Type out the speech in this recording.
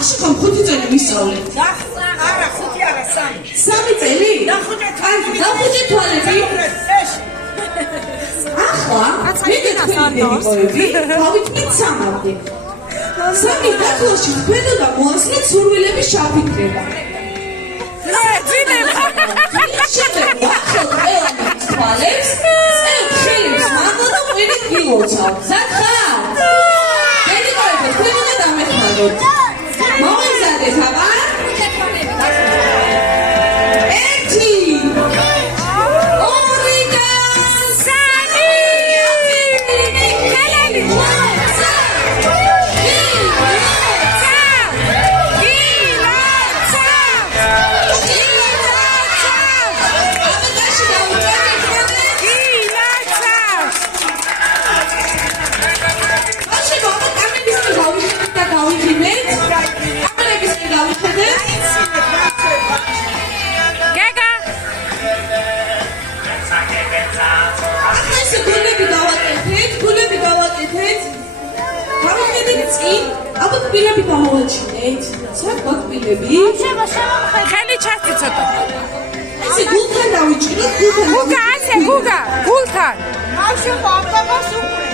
ბაღში ხომ 5 წელი ვისწავლე. არა, 5 არა, 3. 3 წელი? და 5 თვალები? ახლა მე გეტყვი, გავიწმით 3-მდე. 3 დახლოში თქვენო და მოასწრეთ სურვილების შაფიქრება. შემდეგ ვახშობ ყველანი თვალებს, წევ ხელებს მაღლა და ყვინით გილოცავ. მზად ხარ? გენიკოებეთ, თქვენ უნდა დამეხმაროთ. მოვიზადეთ, აბა? 1 2 და 3 ხელები აბა კბილები გამოვაჩინეთ. საერთოდ კბილები? ხელი ჩასწი ცოტა. ესე გულთან დავიჭიროთ, გულთან. გუგა, ასე, გულთან. ბავშვი, ავტობუსს უყურე.